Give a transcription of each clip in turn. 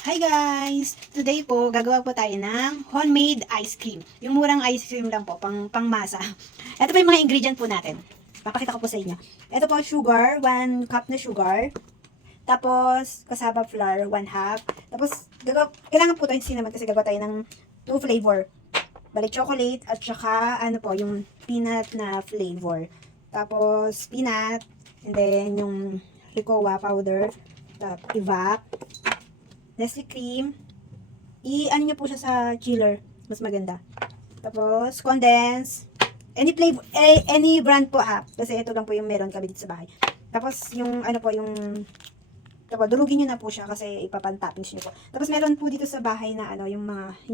Hi guys! Today po, gagawa po tayo ng homemade ice cream. Yung murang ice cream lang po, pang masa. Ito po yung mga ingredient po natin. Papakita ko po sa inyo. Ito po sugar, 1 cup na sugar. Tapos, cassava flour, 1 half. Tapos, kailangan po tayo cinnamon kasi gagawa tayo ng 2 flavor. Bali, chocolate at saka, ano po, yung peanut na flavor. Tapos, peanut, and then yung Ricoa powder, tapos evap, Nestle cream. I-ano nyo po siya sa chiller. Mas maganda. Tapos, condense. Any flavor, any brand po ha. Kasi ito lang po yung meron kami dito sa bahay. Tapos, yung ano po, yung durugin nyo na po siya kasi ipapantoppings nyo po. Tapos, meron po dito sa bahay na ano, yung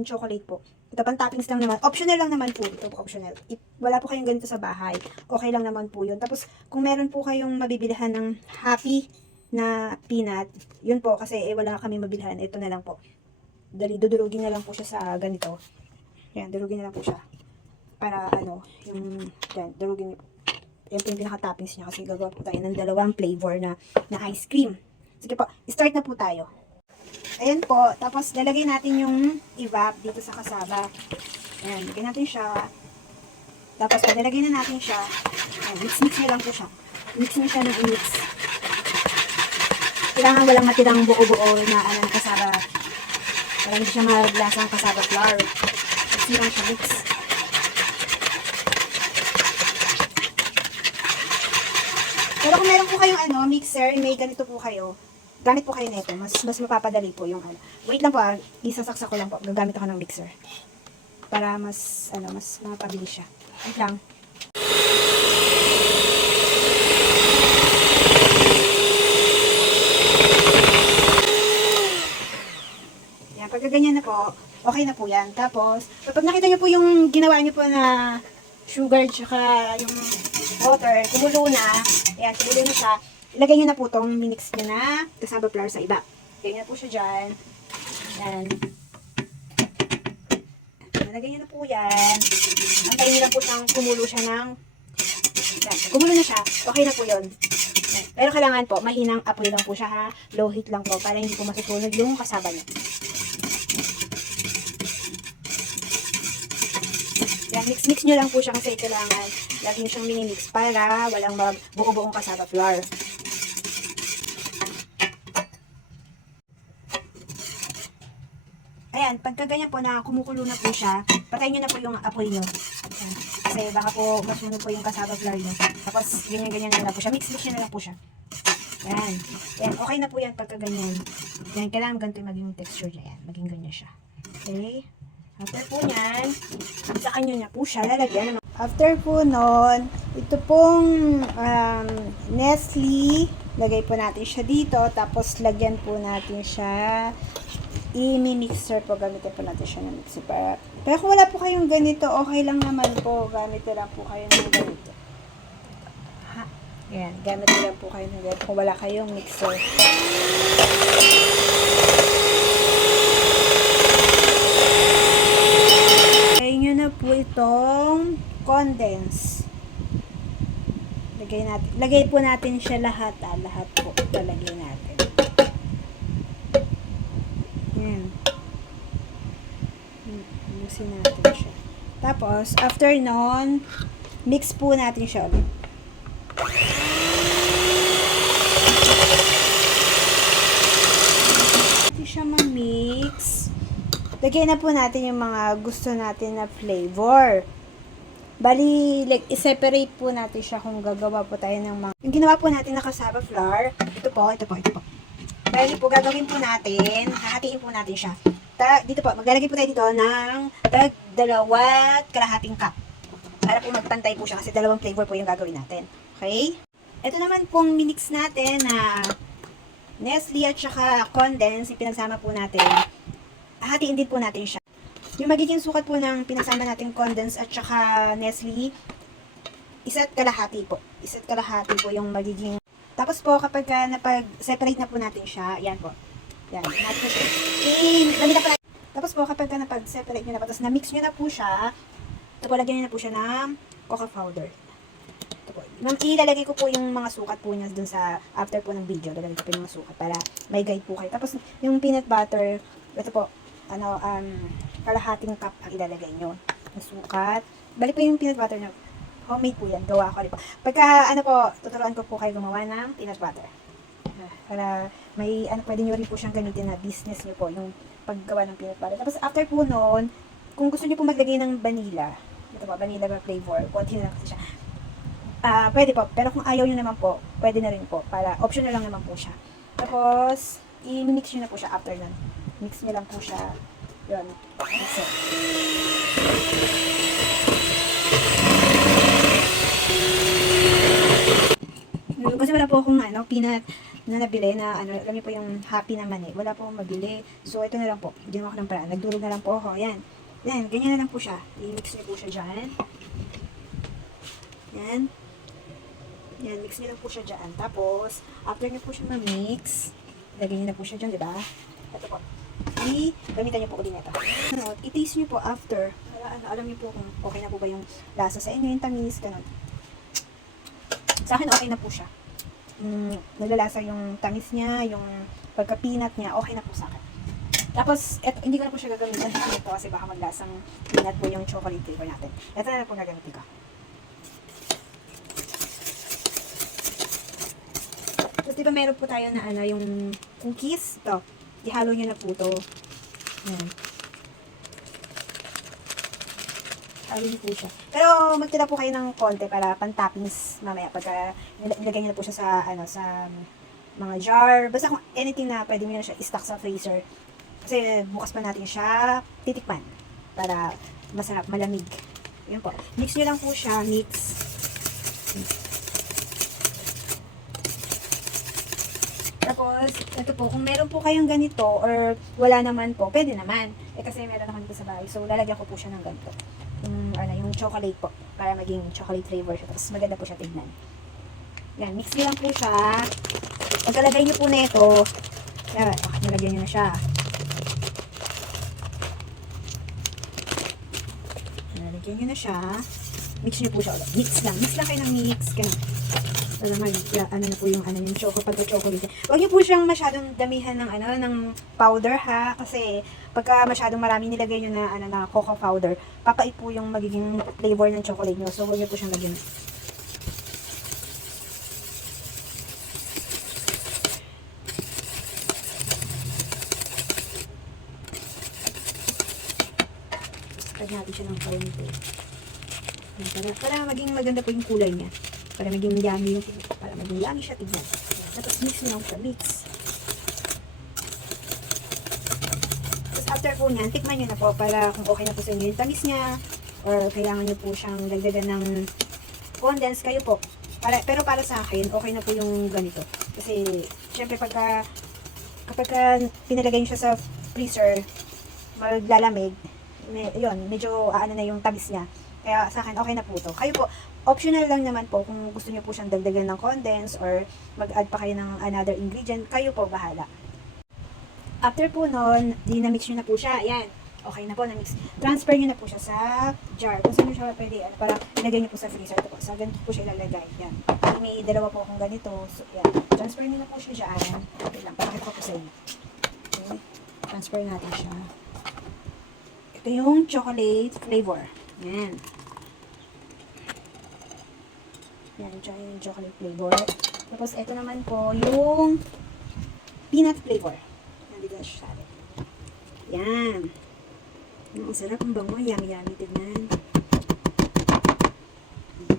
chocolate po. Ito, pantoppings lang naman. Optional lang naman po. Ito po, optional. Wala po kayong ganito sa bahay. Okay lang naman po yun. Tapos, kung meron po kayong mabibilihan ng happy na peanut, yun po, kasi wala kami mabilhan. Ito na lang po. Dudurugin na lang po siya sa ganito. Yan, durugin na lang po siya. Para ano, yan, durugin niyo po. Yan po yung pinaka-toppings niya kasi gagawa po tayo ng dalawang flavor na ice cream. Sige po, start na po tayo. Ayan po, tapos lalagay natin yung evap dito sa kasaba. Ayan, lagay natin siya. Tapos pag nalagay na natin siya, ayan, mix-mix na lang po siya. Mix na siya ng mix. Kailangan walang matirang buo-buo na kasaba. Para hindi siya maglasa ang kasaba flour. Mix lang siya, mix. Pero kung meron po kayong mixer, may ganito po kayo, gamit po kayo nito. Mas mapapadali po yung Wait lang po isasaksak ko lang po. Gagamit ako ng mixer. Para mas mapabilis siya. Wait lang. Pagka ganyan na po, okay na po yan. Tapos, kapag nakita nyo po yung ginawa nyo po na sugar tsaka yung water, kumulo na, ayan, kumulo na siya, ilagay nyo na po itong minix nyo na cassava flour sa iba. Ilagay nyo na po siya dyan. Ayan. Ilagay nyo na po yan. Antayin nyo lang po siyang kumulo siya ng, ayan, kumulo na siya, okay na po yun. Ayan. Pero kailangan po, mahinang apoy lang po siya ha, low heat lang po, para hindi po masusunog yung kasaba nyo. Mix-mix nyo lang po siya kasi kailangan lagi nyo siyang mini-mix para walang buo-buong cassava flour. Ayan, pagka ganyan po na kumukulo na po siya, patayin nyo na po yung apoy nyo. Ayan, kasi baka po masunog po yung cassava flour nyo. Tapos ganyan-ganyan na lang po siya. Mix-mix nyo na lang po siya. Ayan. Ayan, okay na po yan pagka ganyan. Ayan, kailangan ganito yung maging texture niya. Ayan, maging ganyan siya. Okay? After po nyan, sa kanya niya po siya lalagyan. After po nun, ito pong Nestle, lagay po natin siya dito, tapos lagyan po natin siya, i-mixer po, gamitin po natin siya ng mixer. Pero kung wala po kayong ganito, okay lang naman po, gamitin lang po kayo ng ganito. Ayan, gamitin lang po kayo ng ganito kung wala kayong mixer. Po itong condense. Lagay po natin siya lahat, lahat po palagay natin. Yan. Ubusin natin siya. Tapos, after nun, mix po natin siya ulit. Hindi siya ma-mix. Lagyan na po natin yung mga gusto natin na flavor. Bali, i-separate po natin siya kung gagawa po tayo ng mga... Yung ginawa po natin na cassava flour, ito po. Bali po, gagawin po natin, hahatiin po natin siya. Dito po, maglalagay po tayo dito ng 2.5 cup. Para po magpantay po siya kasi dalawang flavor po yung gagawin natin. Okay? Ito naman pong minix natin na Nestle at saka condense, pinagsama po natin. Hatiin din po natin siya. Yung magiging sukat po ng pinasama natin condense at saka Nestle, 1.5 po. 1.5 po yung magiging. Tapos po, kapag napag-separate na po natin siya, yan po. Yan. Tapos po, kapag napag-separate nyo na po, tapos na-mix nyo na po siya, ito po, lagyan nyo na po siya ng cocoa powder. Ito po. ilalagay ko po yung mga sukat po niya dun sa after po ng video. Lalagay ko po yung mga sukat para may guide po kayo. Tapos yung peanut butter, ito po, kalahating cup ang ilalagay nyo. Yung sukat. Balik po yung peanut butter na homemade po yan. Gawa ko. Diba? Pagka, tuturuan ko po kayo gumawa ng peanut butter. Para may, pwede nyo rin po siyang gamitin na business nyo po, yung paggawa ng peanut butter. Tapos after po noon, kung gusto nyo po maglagay ng vanilla, ito po, vanilla flavor, konti na lang kasi siya. Pwede po, pero kung ayaw nyo naman po, pwede na rin po, para optional lang naman po siya. Tapos, i-mix nyo na po siya after nun. Mix nyo lang po siya, yun, mix it. Kasi wala po akong peanut na nabili na alam niyo po yung happy naman wala po akong mabili. So, ito na lang po, ginawa ko ng paraan, nagdurog na lang po ako, yan. Yan, ganyan na lang po siya. I-mix nyo po siya dyan. Yan. Yan, mix nyo lang po siya dyan. Tapos, after nyo po siya ma-mix, lagyan nyo na po siya dyan, diba? Ito po. Gamitan nyo po ulit ito. I-taste nyo po after. Alam nyo po kung okay na po ba yung lasa sa inyo, yung tamis, ganun. Sa akin, okay na po siya. Naglalasa yung tamis niya, yung pagka-peanut niya, okay na po sa akin. Tapos, hindi ko na po siya gagamitan dito kasi baka maglasang peanut po yung chocolate flavor natin. Ito na lang po gagamitin ko. Tapos, diba meron po tayo na yung cookies? Ito. Ihalo nyo na po ito. Ayan. Halo nyo po siya. Pero, magtira po kayo ng konti para pan-toppings mamaya. Pagka nilagay nyo na po siya sa mga jar. Basta kung anything na pwede nyo na siya i-stock sa freezer. Kasi bukas pa natin siya titikman. Para masarap, malamig. Yan po. Mix nyo lang po siya. Mix. Tapos, ito po, kung meron po kayong ganito or wala naman po, pwede naman. Kasi meron ako dito sa bahay. So, lalagyan ko po siya ng ganito. Yung chocolate po. Para maging chocolate flavor siya. Tapos, maganda po siya tignan. Yan, mix nyo lang po siya. Pagkalagay nyo po na ito, nilagyan nyo na siya. Nilagyan nyo na siya. Mix nyo po siya ulit. Mix lang kayo ng mix. Ganun. Naman, na po yung pagka-chocolate. Huwag niyo po siyang masyadong damihan ng ng powder ha, kasi pagka masyadong marami nilagay niyo na cocoa powder, papait po yung magiging flavor ng chocolate niyo. So huwag niyo po siyang lagyan. Tag natin siya ng kaunti. Para maging maganda po yung kulay niya. Para maging yummy siya tignan. Tapos mix nyo lang siya, mix. Tapos after po nyan, tikman nyo na po para kung okay na po sa inyo yung tamis niya or kailangan nyo po siyang dagdagan ng condense kayo po. Pero para sa akin, okay na po yung ganito. Kasi, syempre kapag pinalagay nyo siya sa freezer, maglalamig, yun, medyo na yung tamis niya. Kaya sa akin, okay na po to. Kayo po, optional lang naman po kung gusto niyo po siyang dagdagan ng condense or mag-add pa kayo ng another ingredient, kayo po bahala. After po nun, dinamix nyo na po siya. Ayan. Okay na po, na-mix. Transfer nyo na po siya sa jar. Kung saan nyo siya pwede, para ilagay nyo po sa freezer. Ito po, sa ganito po siya ilalagay. Yan. May dalawa po akong ganito. So, yan. Transfer nyo na po siya dyan. Okay lang, pakita ko po sa inyo. Okay. Transfer natin siya. Ito yung chocolate flavor. Yan. Yan, yung chocolate flavor. Tapos, ito naman po yung peanut flavor. Nandito na siya sa atin. Yan. Ang sarap, ang bango. Yummy-yummy. Tignan.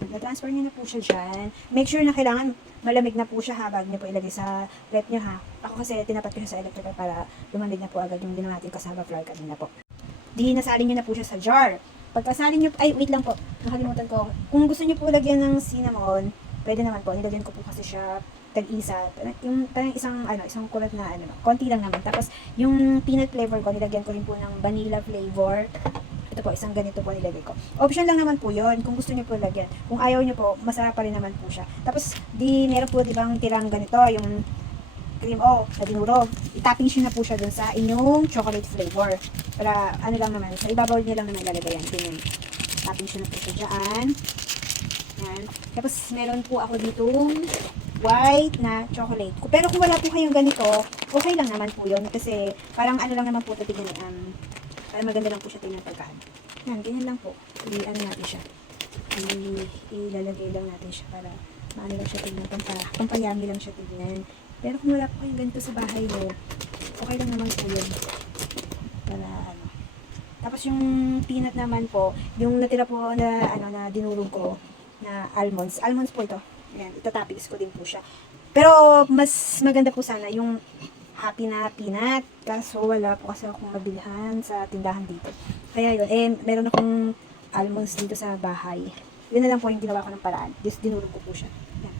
Na-transfer nyo na po siya dyan. Make sure na kailangan malamig na po siya ha, bago nyo po ilagay sa rep nyo ha. Ako kasi tinapat ko siya sa electrical para lumamig na po agad yung ginawa natin kasama flour kanina po. Di nasalin nyo na po siya sa jar. Pagkasalin nyo, ay wait lang po, nakalimutan ko. Kung gusto nyo po lagyan ng cinnamon, pwede naman po, nilagyan ko po kasi siya tag-isa. Yung parang isang kulat na konti lang naman. Tapos yung peanut flavor ko, nilagyan ko rin po ng vanilla flavor. Ito po, isang ganito po nilagay ko. Option lang naman po yun, kung gusto nyo po lagyan. Kung ayaw nyo po, masarap pa rin naman po siya. Tapos, meron po dibang tirang ganito, yung cream na dinurog. I-toppings nyo na po siya dun sa inyong chocolate flavor. Para, lang naman, sa ibabaw nyo lang naman ilalagay yan. Toppings nyo na po siya dyan. Yan. Tapos meron po ako ditong white na chocolate. Pero kung wala po kayong ganito, okay lang naman po yun. Kasi parang ano lang naman po ito tignan. Parang maganda lang po siya tingnan pagkaan. Yan, ganyan lang po. I-ano natin siya. Ilalagay lang natin siya para maano lang siya tignan. Pampayami lang siya tignan. Pero kung wala po kayong ganito sa bahay mo, okay lang naman po yun. Para ano. Tapos yung peanut naman po, yung natira po na ano na dinurog ko na almonds. Almonds po ito. Ayan, itatoppings ko din po siya. Pero mas maganda po sana yung happy na peanut. Kaso wala po kasi akong mabilhan sa tindahan dito. Kaya yun, meron akong almonds dito sa bahay. Yun na lang po yung ginawa ko ng paraan. Dinurog ko po siya. Ayan.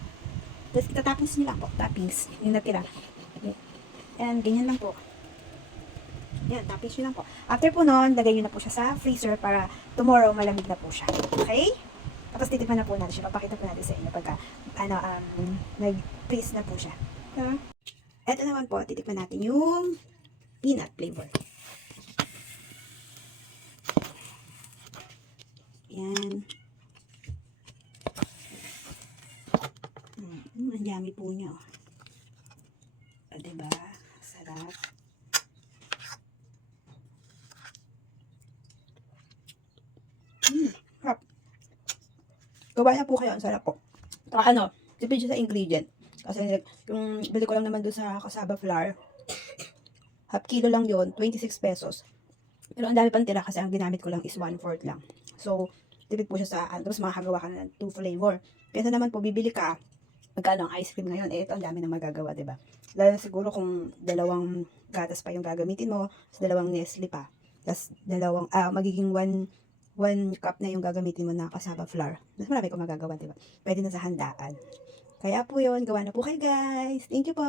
Tapos itatoppings nyo lang po. Toppings. Yung natira. And ganyan lang po. Yan, toppings nyo lang po. After po nun, lagay nyo na po siya sa freezer para tomorrow malamig na po siya. Okay? Tapos titikman na po natin siya. Papakita po natin sa inyo pagka nag-freeze na po siya. Ito naman po, titikman natin yung peanut flavor. Yan. Ang yummy po niya. Diba? Sarap. Sarap. Gawa na po kayo. Ang sarap po. Saka ano, tipid siya sa ingredient. Kasi yung bili ko lang naman doon sa cassava flour. Half kilo lang yon 26 pesos. Pero ang dami pang tira kasi ang ginamit ko lang is 1/4 lang. So, tipid po siya sa, tapos makakagawa ka na ng 2 flavor. Kesa naman po, bibili ka, magkano ang ice cream ngayon, ito ang dami na magagawa, diba? Lalo siguro kung dalawang gatas pa yung gagamitin mo, tapos dalawang Nestle pa, tapos magiging 1 cup na yung gagamitin mo na cassava flour. Mas marami kong magagawa, diba? Pwede na sa handaan. Kaya po yun, gawa na po kayo guys. Thank you po!